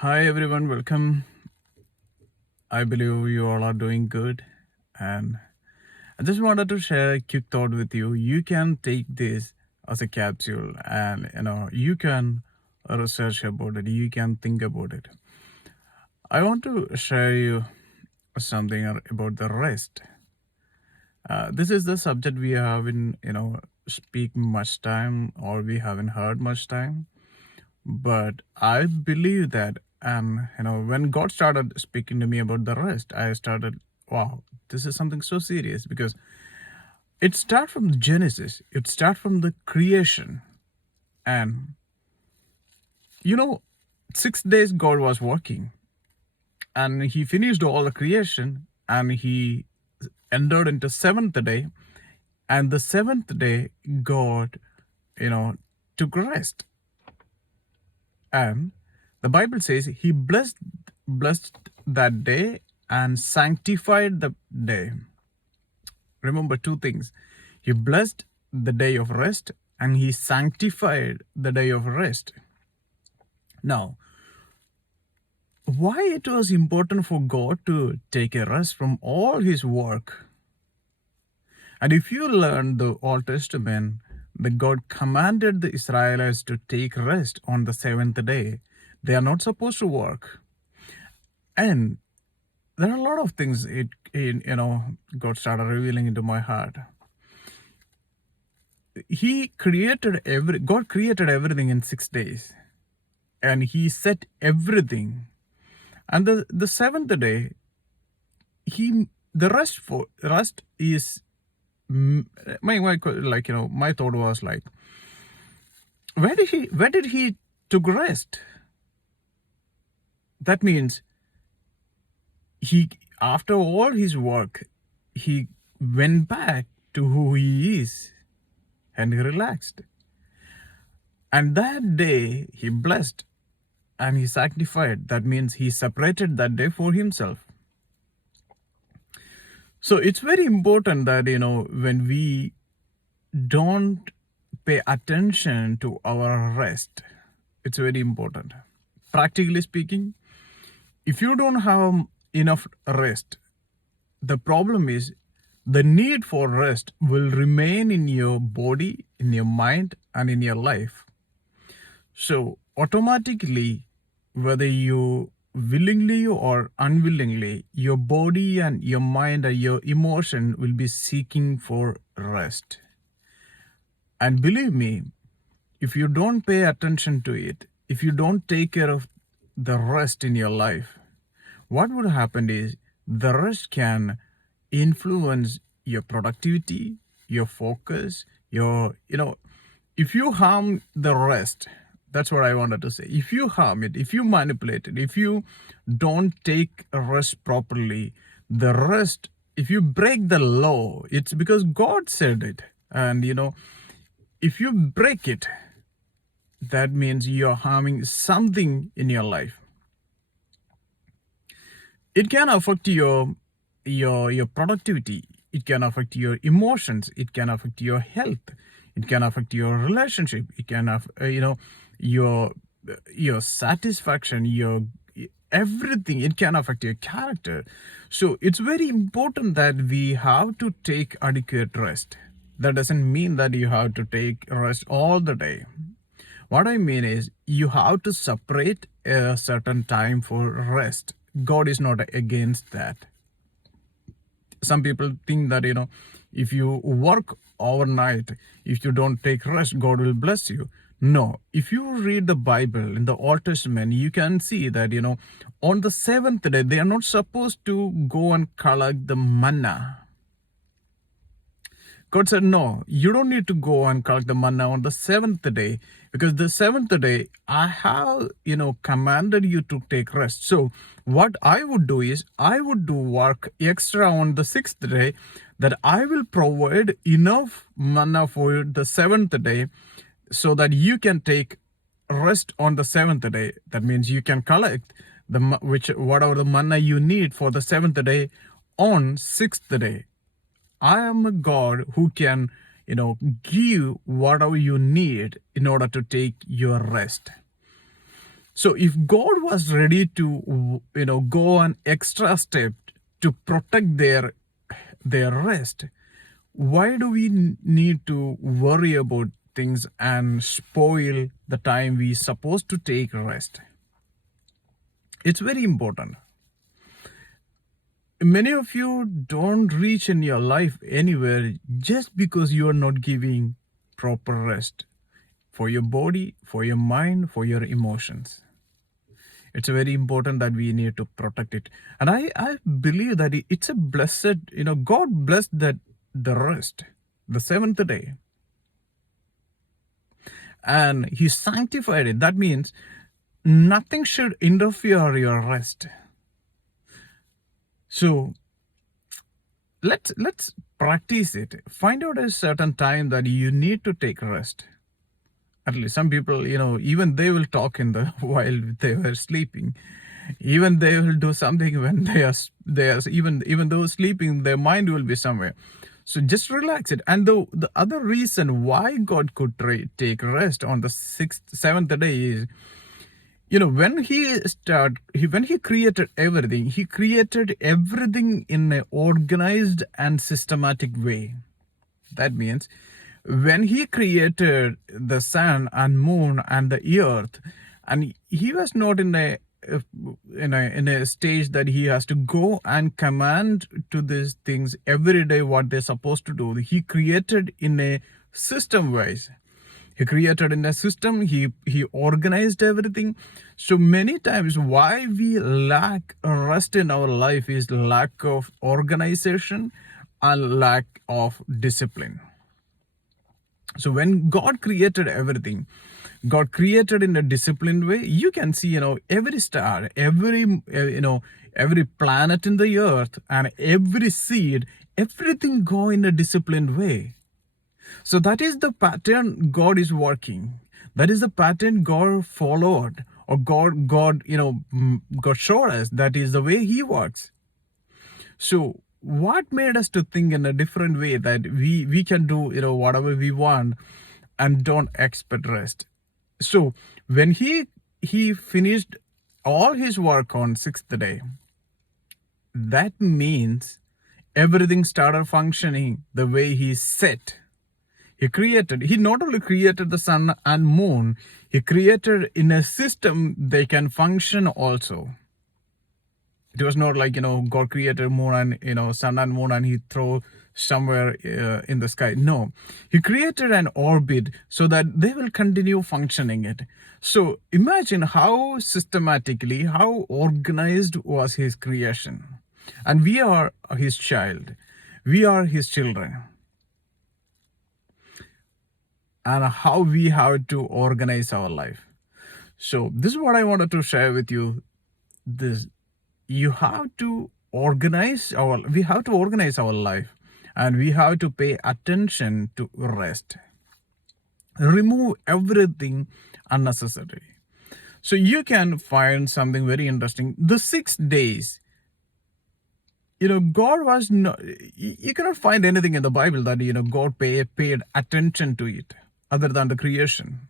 Hi everyone, welcome. I believe you all are doing good. And I just wanted to share a quick thought with you. You can take this as a capsule and you can research about it, you can think about it. I want to share you something about the rest. This is the subject we haven't, speak much time or we haven't heard much time. But I believe that, when God started speaking to me about the rest, I started, wow, this is something so serious because it starts from Genesis, it starts from the creation. And, you know, 6 days God was working and he finished all the creation and he entered into seventh day. And the seventh day, God, you know, took rest. And the Bible says he blessed that day and sanctified the day. Remember two things. He blessed the day of rest and he sanctified the day of rest. Now, why it was important for God to take a rest from all his work? And if you learn the Old Testament, that God commanded the Israelites to take rest on the seventh day. They are not supposed to work. And there are a lot of things God started revealing into my heart. God created everything in 6 days, and he set everything. And the seventh day, the rest is my thought was like, where did he took rest? That means he, after all his work, he went back to who he is and he relaxed. And that day he blessed and he sanctified. That means he separated that day for himself. So it's very important that, when we don't pay attention to our rest, it's very important. Practically speaking, if you don't have enough rest, the problem is the need for rest will remain in your body, in your mind, and in your life. So automatically, whether you willingly or unwillingly, your body and your mind and your emotion will be seeking for rest. And believe me, if you don't pay attention to it, if you don't take care of the rest in your life, what would happen is the rest can influence your productivity, your focus, if you harm the rest, that's what I wanted to say. If you harm it, if you manipulate it, if you don't take a rest properly, the rest, if you break the law, it's because God said it. And, if you break it, that means you're harming something in your life. It can affect your productivity. It can affect your emotions. It can affect your health. It can affect your relationship. It can your satisfaction, your everything. It can affect your character. So it's very important that we have to take adequate rest. That doesn't mean that you have to take rest all the day. What I mean is you have to separate a certain time for rest. God is not against that. Some people think that, if you work overnight, if you don't take rest, God will bless you. No, if you read the Bible in the Old Testament, you can see that, on the seventh day, they are not supposed to go and collect the manna. God said, no, you don't need to go and collect the manna on the seventh day, because the seventh day I have, commanded you to take rest. So what I would do is I would do work extra on the sixth day, that I will provide enough manna for the seventh day so that you can take rest on the seventh day. That means you can collect whatever the manna you need for the seventh day on sixth day. I am a God who can, give whatever you need in order to take your rest. So if God was ready to, go an extra step to protect their rest, why do we need to worry about things and spoil the time we supposed to take rest? It's very important. Many of you don't reach in your life anywhere just because you are not giving proper rest for your body, for your mind, for your emotions. It's very important that we need to protect it. And I believe that it's a blessed, God blessed that the rest, the seventh day, and he sanctified it. That means nothing should interfere your rest. So let's practice it. Find out a certain time that you need to take rest. At least some people, even they will talk in the while they were sleeping. Even they will do something when they are even though sleeping, their mind will be somewhere. So just relax it. And the other reason why God could take rest on the seventh day is, when he created everything in an organized and systematic way. That means when he created the sun and moon and the earth, and he was not in a stage that he has to go and command to these things every day what they're supposed to do. He created in a system wise. He created in a system. He organized everything. So many times why we lack rest in our life is lack of organization and lack of discipline. So when God created everything, God created in a disciplined way. You can see, every star, every planet in the earth, and every seed, everything go in a disciplined way. So that is the pattern God is working. That is the pattern God followed, or God showed us. That is the way He works. So what made us to think in a different way that we can do whatever we want and don't expect rest? So when he finished all his work on sixth day, that means everything started functioning the way he set. He not only created the sun and moon, he created in a system they can function also. It was not like, God created moon and, sun and moon and he throw somewhere in the sky. No, he created an orbit so that they will continue functioning it. So imagine how systematically, how organized was his creation. And we are his child. We are his children. And how we have to organize our life. So this is what I wanted to share with you. We have to organize our life, and we have to pay attention to rest. Remove everything unnecessary. So you can find something very interesting. The 6 days, God was not, you cannot find anything in the Bible that, God paid attention to it other than the creation.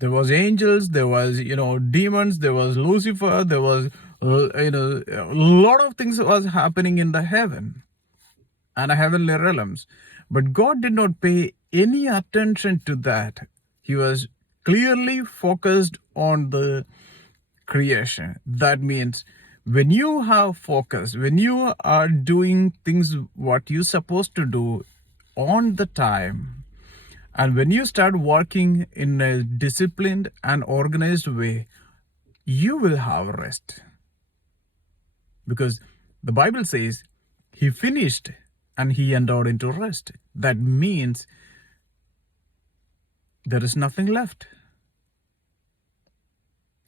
There was angels, there was, demons, there was Lucifer, there was, a lot of things was happening in the heaven and heavenly realms. But God did not pay any attention to that. He was clearly focused on the creation. That means when you have focus, when you are doing things what you're supposed to do on the time, and when you start working in a disciplined and organized way, you will have rest. Because the Bible says he finished and he entered into rest. That means there is nothing left.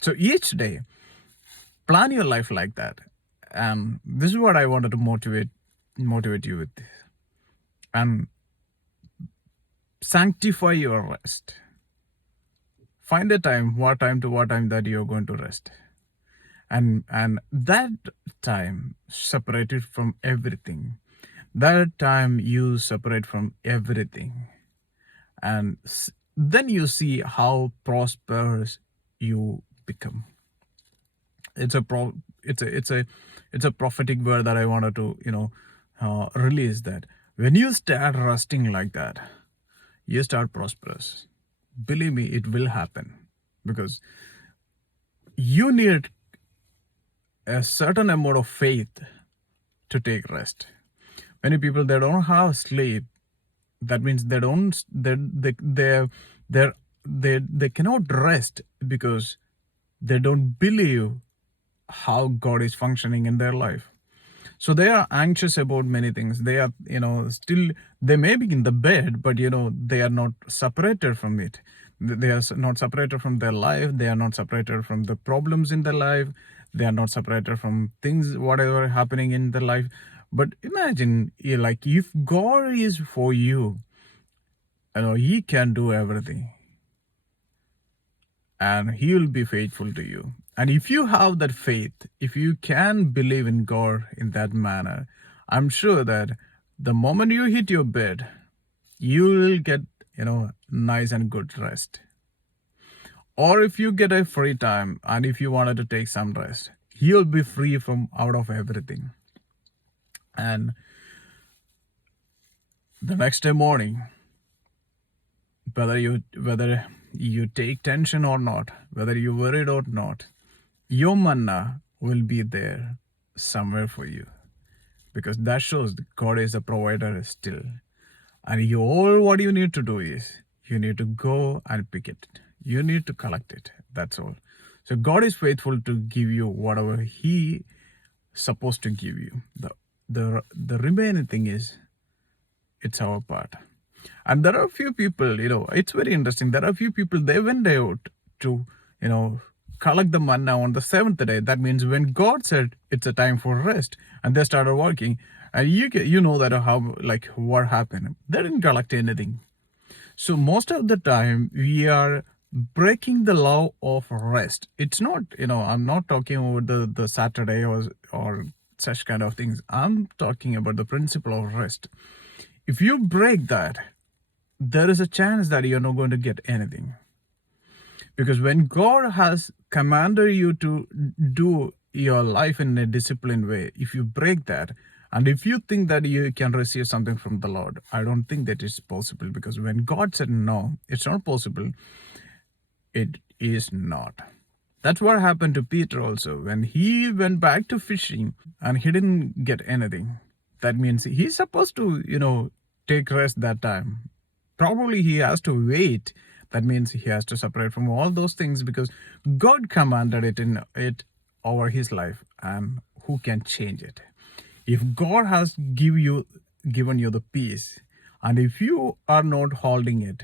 So each day, plan your life like that. This is what I wanted to motivate you with. And sanctify your rest. Find a time, what time to what time that you're going to rest. And that time separated from everything. That time you separate from everything. And then you see how prosperous you become. It's a it's a prophetic word that I wanted to release, that when you start resting like that, you start prosperous. Believe me, it will happen, because you need a certain amount of faith to take rest. Many people, they don't have sleep. That means they don't they cannot rest because they don't believe how God is functioning in their life. So they are anxious about many things. They are, still, they may be in the bed, but, they are not separated from it. They are not separated from their life. They are not separated from the problems in their life. They are not separated from things, whatever happening in their life. But imagine, like, if God is for you, He can do everything. And He will be faithful to you. And if you have that faith, if you can believe in God in that manner, I'm sure that the moment you hit your bed, you will get, nice and good rest. Or if you get a free time and if you wanted to take some rest, you'll be free from out of everything. And the next day morning, whether you take tension or not, whether you worried or not, your manna will be there somewhere for you, because that shows that God is a provider still. And what you need to do is you need to go and pick it. You need to collect it. That's all. So God is faithful to give you whatever He supposed to give you. The remaining thing is, it's our part. And there are a few people, it's very interesting. There are a few people, they went out to, collect the manna on the seventh day. That means when God said it's a time for rest, and they started working, and you know that what happened. They didn't collect anything. So most of the time we are breaking the law of rest. It's not, I'm not talking about the Saturday or such kind of things. I'm talking about the principle of rest. If you break that, there is a chance that you're not going to get anything. Because when God has commanded you to do your life in a disciplined way, if you break that, and if you think that you can receive something from the Lord, I don't think that is possible. Because when God said no, it's not possible, it is not. That's what happened to Peter also. When he went back to fishing and he didn't get anything, that means he's supposed to, take rest that time. Probably he has to wait. That means he has to separate from all those things, because God commanded it over his life, and who can change it? If God has given you the peace, and if you are not holding it,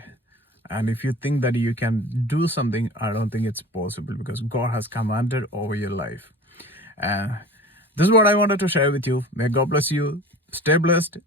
and if you think that you can do something, I don't think it's possible, because God has commanded over your life. And this is what I wanted to share with you. May God bless you. Stay blessed.